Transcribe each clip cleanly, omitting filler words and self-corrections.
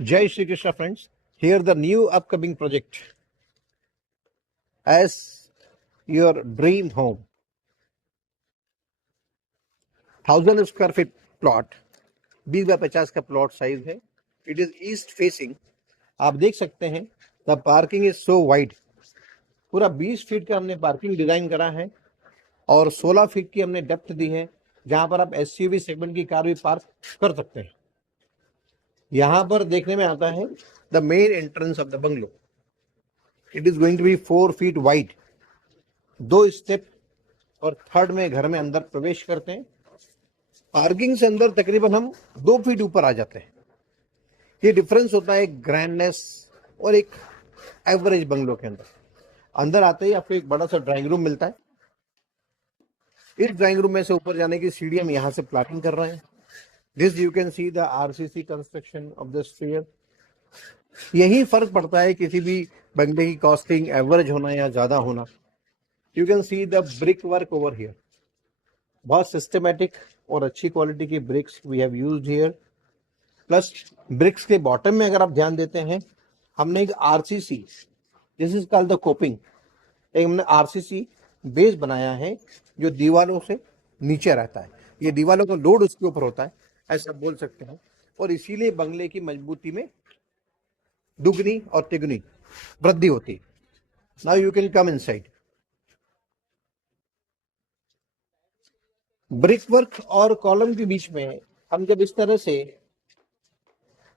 Jai Shri Krishna friends, here the new upcoming project as your dream home. 1000 square feet plot, 20 by 50 का plot size है. It is east facing. आप देख सकते हैं the parking is so wide. पूरा 20 feet का हमने parking design करा है और 16 फीट की हमने डेप्थ दी है, जहां पर आप एसयूवी सेगमेंट की कार भी पार्क कर सकते हैं. यहां पर देखने में आता है the main entrance of the bungalow. It is going to be 4 feet wide. 2 step और थर्ड में घर में अंदर प्रवेश करते हैं. पार्किंग से अंदर तकरीबन हम 2 फीट ऊपर आ जाते हैं. ये डिफरेंस होता है एक ग्रैंडनेस और एक एवरेज बंगलो के अंदर. अंदर आते ही आपको एक बड़ा सा ड्राइंग रूम मिलता है. इस ड्राइंग रूम में से ऊपर जाने की सीढ़ी हम यहाँ से प्लाटिंग कर रहे हैं. This you can see the RCC construction of the stair. यही फर्क पड़ता है किसी भी बंगले की कॉस्टिंग एवरेज होना या ज्यादा होना. You can see the brick work over here. बहुत सिस्टमेटिक और अच्छी क्वालिटी की bricks we have used here. Plus bricks के बॉटम में अगर आप ध्यान देते हैं, हमने एक RCC, this is called the coping, एक हमने आरसीसी बेस बनाया है जो दीवारों से नीचे रहता है. ये दीवारों का लोड उसके ऊपर होता है, ऐसा बोल सकते हैं. और इसीलिए बंगले की मजबूती में दुगनी और तिगुनी वृद्धि होती है. Now you can come inside. Brick work और कॉलम के बीच में हम जब इस तरह से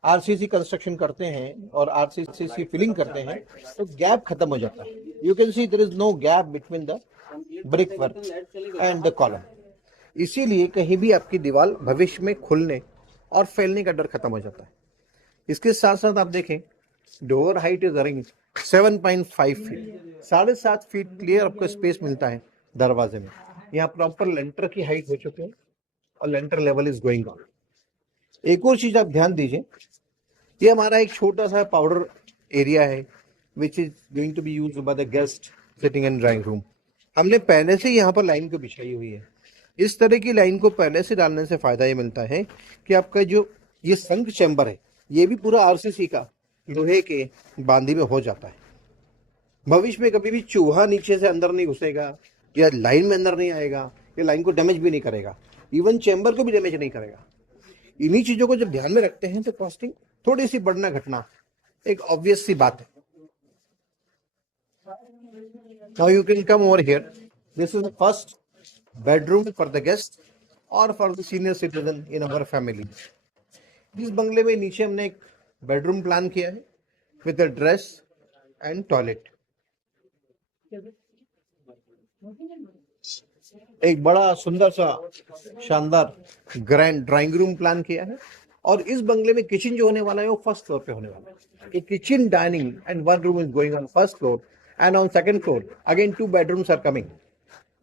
आरसीसी कंस्ट्रक्शन करते हैं और आरसीसी फिलिंग करते हैं तो गैप खत्म हो जाता है. You can see there is no gap between the brick work and the column. इसीलिए कहीं भी आपकी दीवार भविष्य में खुलने और फैलने का डर खत्म हो जाता है. इसके साथ साथ आप देखें, door height is arrange 7.5 feet. 7.5 feet clear आपको स्पेस मिलता है दरवाजे में. यहाँ प्रॉपर लेंटर की हाइट हो चुकी है और लेंटर लेवल इज गोइंग ऑन. एक और चीज आप ध्यान दीजिए, ये हमारा एक छोटा सा पाउडर एरिया है which is going to be used by the guest sitting in drawing room. हमने पहले से यहाँ पर लाइन को बिछाई हुई है. इस तरह की लाइन को पहले से डालने से फायदा ये मिलता है कि आपका जो ये संक चैम्बर है ये भी पूरा आरसीसी का लोहे के बांदी में हो जाता है. भविष्य में कभी भी चूहा नीचे से अंदर नहीं घुसेगा या लाइन में अंदर नहीं आएगा, ये लाइन को डैमेज भी नहीं करेगा, इवन चैम्बर को भी डैमेज नहीं करेगा. इन्हीं चीजों को जब ध्यान में रखते हैं तो कॉस्टिंग थोड़ी सी बढ़ना घटना एक ऑब्वियस सी बात है. Now you can come over here. This is the first bedroom for the guest और for the senior citizen in our family. इस बंगले में नीचे हमने एक बेडरूम प्लान किया है with a dress and toilet. एक बड़ा सुंदर सा शानदार ग्रैंड ड्राइंग रूम प्लान किया है. और इस बंगले में किचन जो होने वाला है वो फर्स्ट फ्लोर पे होने वाला है. एक kitchen, dining and one room is going on first floor and on second floor again 2 bedrooms are coming.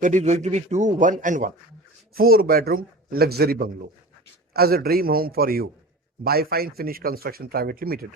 So it is going to be 2, 1 and 1. 4-bedroom luxury bungalow as a dream home for you by Fine Finish Construction Private Limited.